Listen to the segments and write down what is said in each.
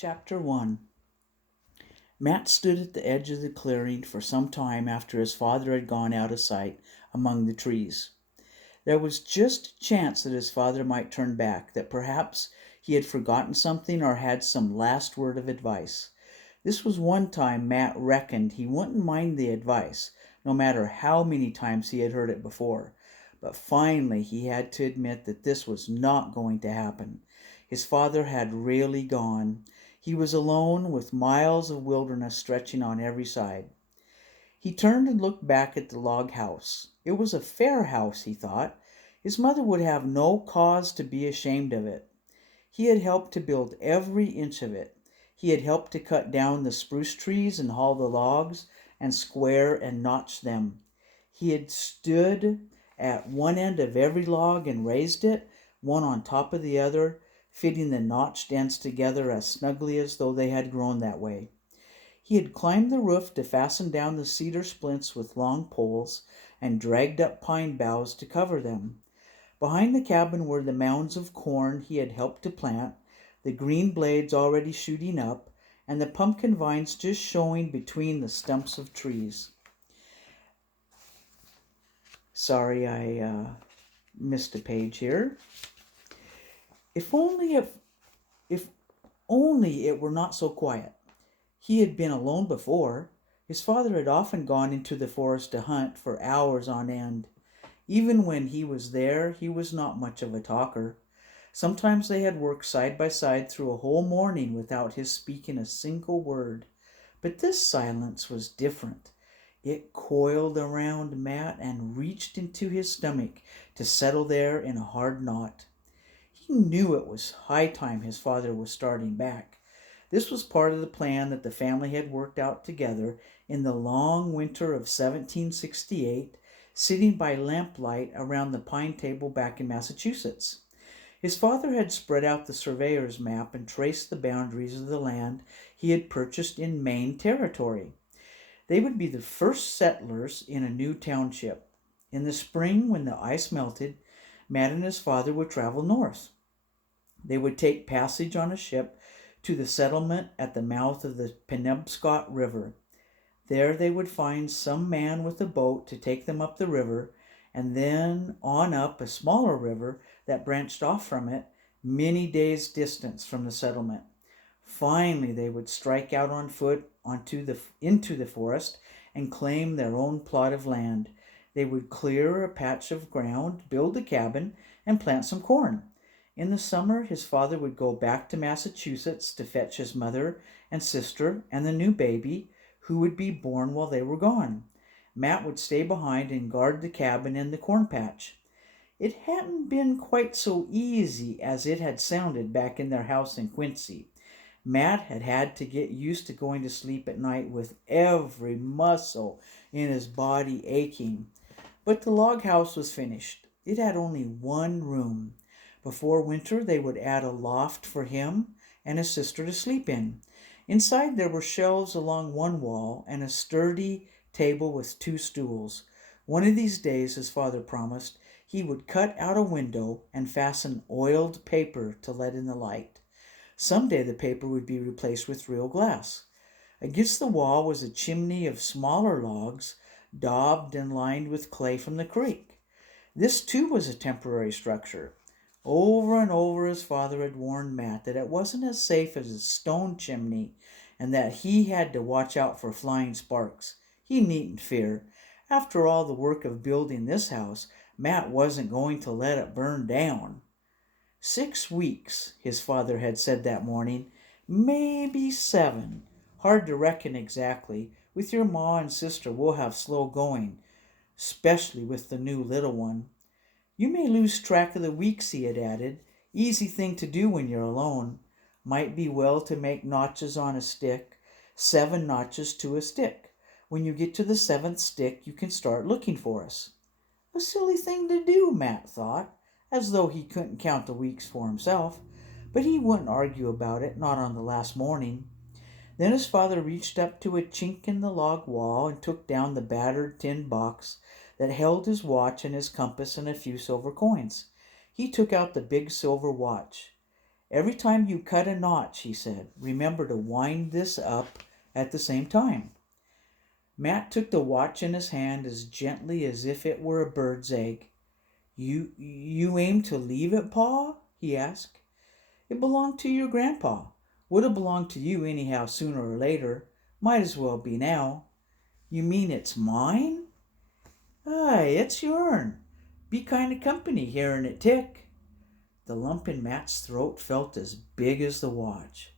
Chapter 1. Matt stood at the edge of the clearing for some time after his father had gone out of sight among the trees. There was just a chance that his father might turn back, that perhaps he had forgotten something or had some last word of advice. This was one time Matt reckoned he wouldn't mind the advice, no matter how many times he had heard it before. But finally he had to admit that this was not going to happen. His father had really gone. He was alone with miles of wilderness stretching on every side. He turned and looked back at the log house. It was a fair house, he thought. His mother would have no cause to be ashamed of it. He had helped to build every inch of it. He had helped to cut down the spruce trees and haul the logs and square and notch them. He had stood at one end of every log and raised it, one on top of the other, fitting the notched ends together as snugly as though they had grown that way. He had climbed the roof to fasten down the cedar splints with long poles and dragged up pine boughs to cover them. Behind the cabin were the mounds of corn he had helped to plant, the green blades already shooting up, and the pumpkin vines just showing between the stumps of trees. Sorry, I missed a page here. If only it were not so quiet. He had been alone before. His father had often gone into the forest to hunt for hours on end. Even when he was there, he was not much of a talker. Sometimes they had worked side by side through a whole morning without his speaking a single word. But this silence was different. It coiled around Matt and reached into his stomach to settle there in a hard knot. He knew it was high time his father was starting back. This was part of the plan that the family had worked out together in the long winter of 1768, sitting by lamplight around the pine table back in Massachusetts. His father had spread out the surveyor's map and traced the boundaries of the land he had purchased in Maine territory. They would be the first settlers in a new township. In the spring, when the ice melted, Matt and his father would travel north. They would take passage on a ship to the settlement at the mouth of the Penobscot River. There they would find some man with a boat to take them up the river, and then on up a smaller river that branched off from it, many days' distance from the settlement. Finally, they would strike out on foot into the forest and claim their own plot of land. They would clear a patch of ground, build a cabin, and plant some corn. In the summer, his father would go back to Massachusetts to fetch his mother and sister and the new baby, who would be born while they were gone. Matt would stay behind and guard the cabin and the corn patch. It hadn't been quite so easy as it had sounded back in their house in Quincy. Matt had had to get used to going to sleep at night with every muscle in his body aching. But the log house was finished. It had only one room. Before winter, they would add a loft for him and his sister to sleep in. Inside there were shelves along one wall and a sturdy table with two stools. One of these days, his father promised, he would cut out a window and fasten oiled paper to let in the light. Someday the paper would be replaced with real glass. Against the wall was a chimney of smaller logs, daubed and lined with clay from the creek. This too was a temporary structure. Over and over his father had warned Matt that it wasn't as safe as a stone chimney and that he had to watch out for flying sparks. He needn't fear. After all the work of building this house, Matt wasn't going to let it burn down. 6 weeks, his father had said that morning. Maybe 7. Hard to reckon exactly. With your ma and sister, we'll have slow going, especially with the new little one. You may lose track of the weeks, he had added. Easy thing to do when you're alone. Might be well to make notches on a stick. 7 notches to a stick. When you get to the 7th stick, you can start looking for us. A silly thing to do, Matt thought, as though he couldn't count the weeks for himself. But he wouldn't argue about it, not on the last morning. Then his father reached up to a chink in the log wall and took down the battered tin box that held his watch and his compass and a few silver coins. He took out the big silver watch. Every time you cut a notch, he said, remember to wind this up at the same time. Matt took the watch in his hand as gently as if it were a bird's egg. You aim to leave it, Pa? He asked. It belonged to your grandpa. Would have belonged to you anyhow sooner or later. Might as well be now. You mean it's mine? Aye, it's yourn. Be kind of company hearing it tick. The lump in Matt's throat felt as big as the watch.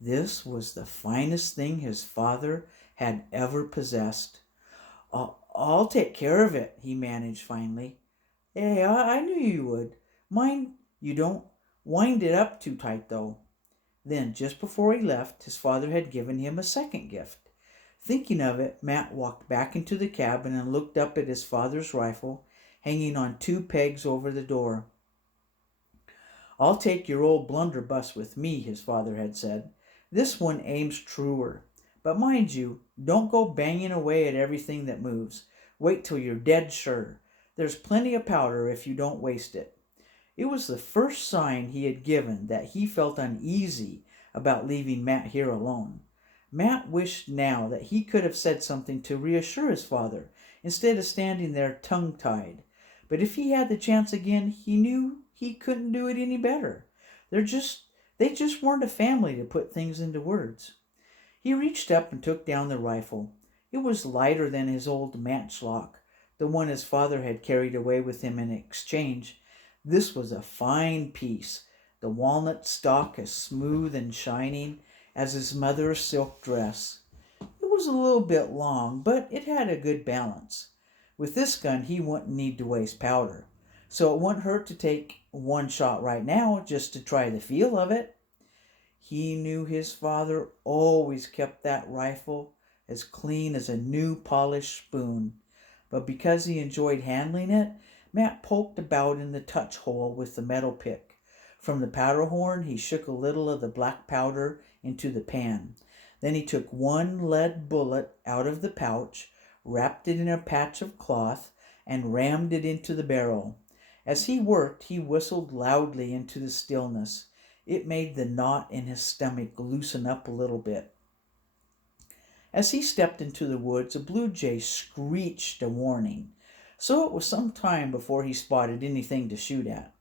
This was the finest thing his father had ever possessed. I'll take care of it, he managed finally. Hey, I knew you would. Mind you don't wind it up too tight, though. Then, just before he left, his father had given him a second gift. Thinking of it, Matt walked back into the cabin and looked up at his father's rifle, hanging on two pegs over the door. I'll take your old blunderbuss with me, his father had said. This one aims truer. But mind you, don't go banging away at everything that moves. Wait till you're dead sure. There's plenty of powder if you don't waste it. It was the first sign he had given that he felt uneasy about leaving Matt here alone. Matt wished now that he could have said something to reassure his father, instead of standing there tongue-tied. But if he had the chance again, he knew he couldn't do it any better. They just weren't a family to put things into words. He reached up and took down the rifle. It was lighter than his old matchlock, the one his father had carried away with him in exchange. This was a fine piece, the walnut stock as smooth and shining as his mother's silk dress. It was a little bit long, but it had a good balance. With this gun, he wouldn't need to waste powder, so it wouldn't hurt to take one shot right now just to try the feel of it. He knew his father always kept that rifle as clean as a new polished spoon, but because he enjoyed handling it, Matt poked about in the touch hole with the metal pick. From the powder horn, he shook a little of the black powder into the pan. Then he took one lead bullet out of the pouch, wrapped it in a patch of cloth, and rammed it into the barrel. As he worked, he whistled loudly into the stillness. It made the knot in his stomach loosen up a little bit. As he stepped into the woods, a blue jay screeched a warning, so it was some time before he spotted anything to shoot at.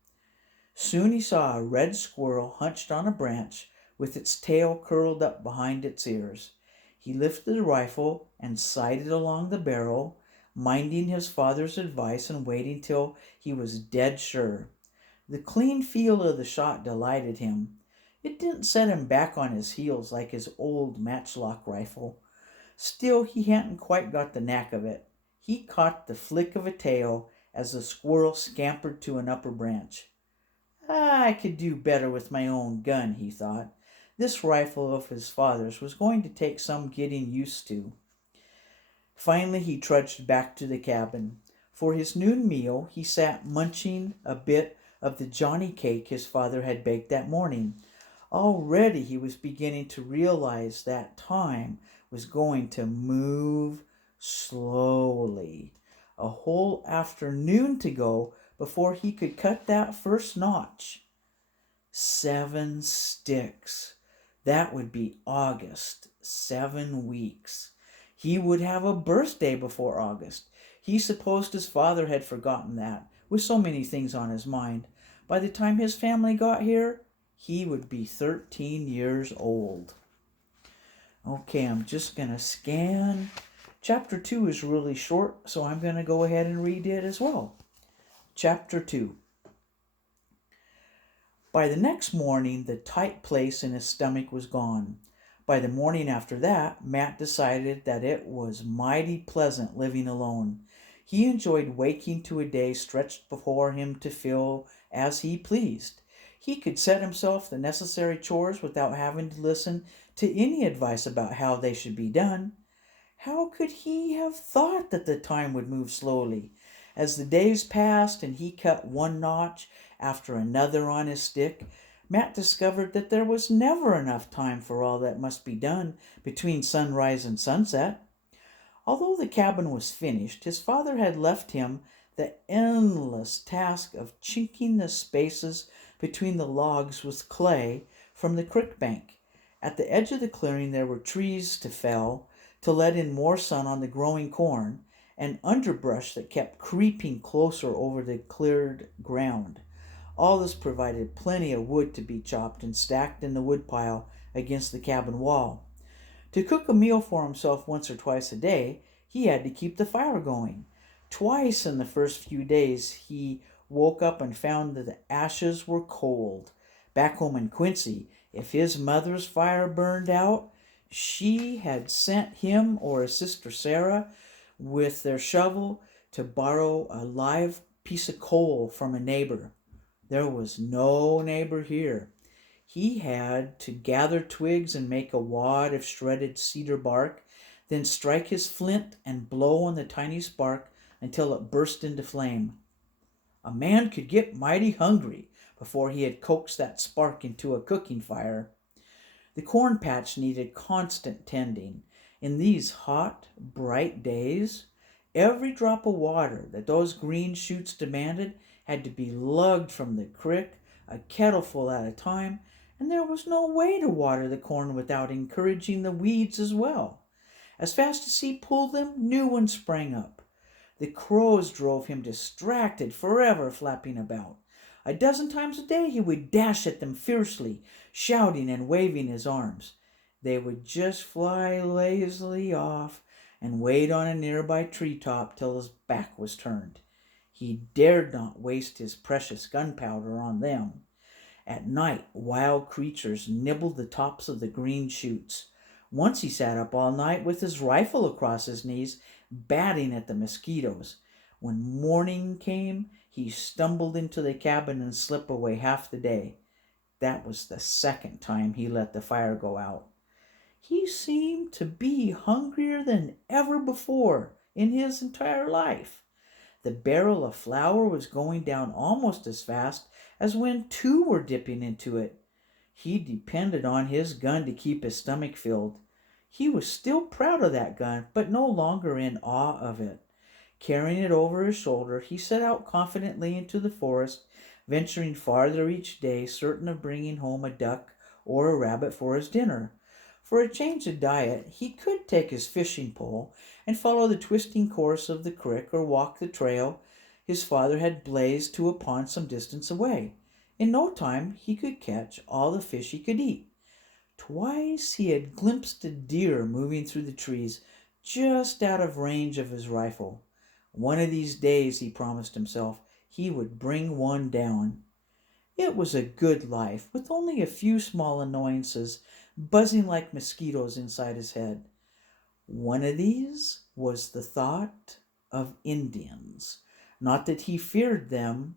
Soon he saw a red squirrel hunched on a branch with its tail curled up behind its ears. He lifted the rifle and sighted along the barrel, minding his father's advice and waiting till he was dead sure. The clean feel of the shot delighted him. It didn't set him back on his heels like his old matchlock rifle. Still, he hadn't quite got the knack of it. He caught the flick of a tail as the squirrel scampered to an upper branch. I could do better with my own gun, he thought. This rifle of his father's was going to take some getting used to. Finally, he trudged back to the cabin. For his noon meal, he sat munching a bit of the Johnny cake his father had baked that morning. Already he was beginning to realize that time was going to move slowly. A whole afternoon to go before he could cut that first notch. 7 sticks. That would be August. 7 weeks. He would have a birthday before August. He supposed his father had forgotten that, with so many things on his mind. By the time his family got here, he would be 13 years old. Okay, I'm just going to scan. Chapter 2 is really short, so I'm going to go ahead and read it as well. Chapter 2. By the next morning, the tight place in his stomach was gone. By the morning after that, Matt decided that it was mighty pleasant living alone. He enjoyed waking to a day stretched before him to fill as he pleased. He could set himself the necessary chores without having to listen to any advice about how they should be done. How could he have thought that the time would move slowly? As the days passed and he cut one notch after another on his stick, Matt discovered that there was never enough time for all that must be done between sunrise and sunset. Although the cabin was finished, his father had left him the endless task of chinking the spaces Between the logs was clay from the creek bank. At the edge of the clearing there were trees to fell to let in more sun on the growing corn, and underbrush that kept creeping closer over the cleared ground. All this provided plenty of wood to be chopped and stacked in the woodpile against the cabin wall. To cook a meal for himself once or twice a day, he had to keep the fire going. Twice in the first few days he woke up and found that the ashes were cold. Back home in Quincy, if his mother's fire burned out, she had sent him or his sister Sarah with their shovel to borrow a live piece of coal from a neighbor. There was no neighbor here. He had to gather twigs and make a wad of shredded cedar bark, then strike his flint and blow on the tiny spark until it burst into flame. A man could get mighty hungry before he had coaxed that spark into a cooking fire. The corn patch needed constant tending. In these hot, bright days, every drop of water that those green shoots demanded had to be lugged from the creek, a kettleful at a time, and there was no way to water the corn without encouraging the weeds as well. As fast as he pulled them, new ones sprang up. The crows drove him distracted, forever flapping about. A dozen times a day he would dash at them fiercely, shouting and waving his arms. They would just fly lazily off and wait on a nearby treetop till his back was turned. He dared not waste his precious gunpowder on them. At night, wild creatures nibbled the tops of the green shoots. Once he sat up all night with his rifle across his knees, batting at the mosquitoes. When morning came, he stumbled into the cabin and slept away half the day. That was the second time he let the fire go out. He seemed to be hungrier than ever before in his entire life. The barrel of flour was going down almost as fast as when two were dipping into it. He depended on his gun to keep his stomach filled. He was still proud of that gun, but no longer in awe of it. Carrying it over his shoulder, he set out confidently into the forest, venturing farther each day, certain of bringing home a duck or a rabbit for his dinner. For a change of diet, he could take his fishing pole and follow the twisting course of the creek or walk the trail his father had blazed to a pond some distance away. In no time he could catch all the fish he could eat. Twice he had glimpsed a deer moving through the trees just out of range of his rifle. One of these days, he promised himself, he would bring one down. It was a good life, with only a few small annoyances buzzing like mosquitoes inside his head. One of these was the thought of Indians. Not that he feared them.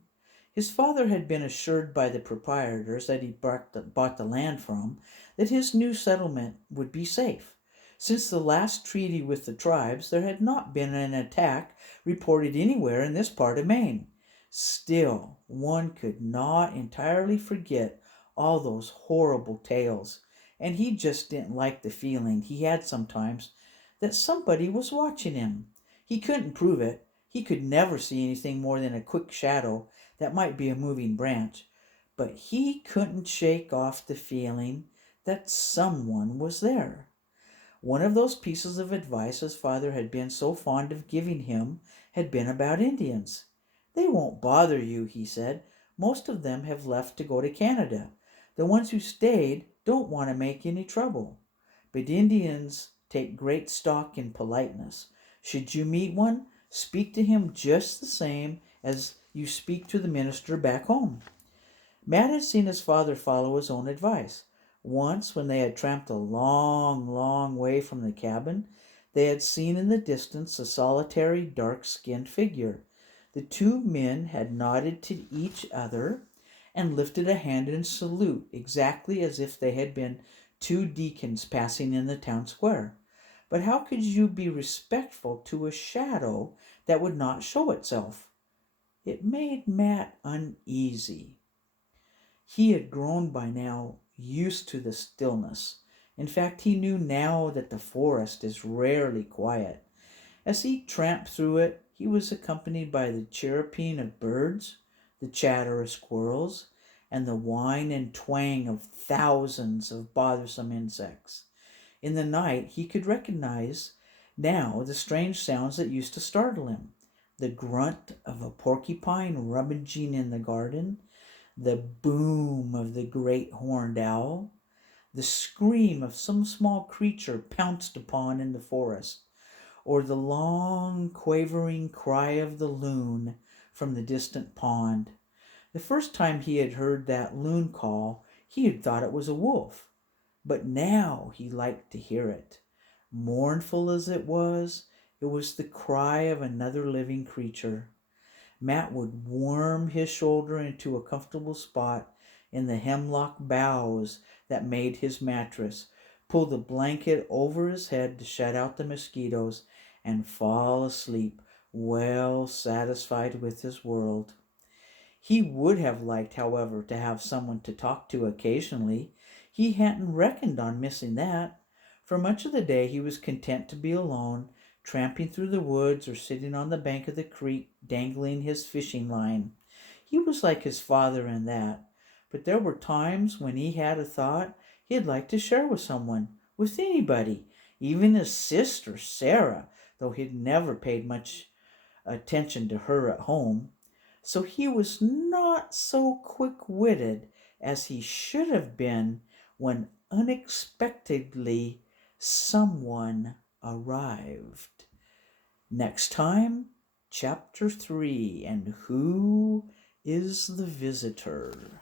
His father had been assured by the proprietors that he bought the land from that his new settlement would be safe. Since the last treaty with the tribes, there had not been an attack reported anywhere in this part of Maine. Still, one could not entirely forget all those horrible tales, and he just didn't like the feeling he had sometimes that somebody was watching him. He couldn't prove it. He could never see anything more than a quick shadow that might be a moving branch, but he couldn't shake off the feeling that someone was there. One of those pieces of advice his father had been so fond of giving him had been about Indians. "They won't bother you," he said. "Most of them have left to go to Canada. The ones who stayed don't want to make any trouble. But Indians take great stock in politeness. Should you meet one, speak to him just the same as you speak to the minister back home." Matt had seen his father follow his own advice. Once, when they had tramped a long, long way from the cabin, they had seen in the distance a solitary, dark-skinned figure. The two men had nodded to each other and lifted a hand in salute, exactly as if they had been two deacons passing in the town square. But how could you be respectful to a shadow that would not show itself? It made Matt uneasy. He had grown by now used to the stillness. In fact, he knew now that the forest is rarely quiet. As he tramped through it, he was accompanied by the chirruping of birds, the chatter of squirrels, and the whine and twang of thousands of bothersome insects. In the night he could recognize now the strange sounds that used to startle him. The grunt of a porcupine rummaging in the garden, the boom of the great horned owl, the scream of some small creature pounced upon in the forest, or the long quavering cry of the loon from the distant pond. The first time he had heard that loon call, he had thought it was a wolf, but now he liked to hear it. Mournful as it was the cry of another living creature. Matt would worm his shoulder into a comfortable spot in the hemlock boughs that made his mattress, pull the blanket over his head to shut out the mosquitoes, and fall asleep, well satisfied with his world. He would have liked, however, to have someone to talk to occasionally. He hadn't reckoned on missing that. For much of the day he was content to be alone, tramping through the woods or sitting on the bank of the creek, dangling his fishing line. He was like his father in that. But there were times when he had a thought he'd like to share with someone, with anybody, even his sister, Sarah, though he'd never paid much attention to her at home. So he was not so quick-witted as he should have been when unexpectedly someone arrived. Next time, Chapter 3, and who is the visitor?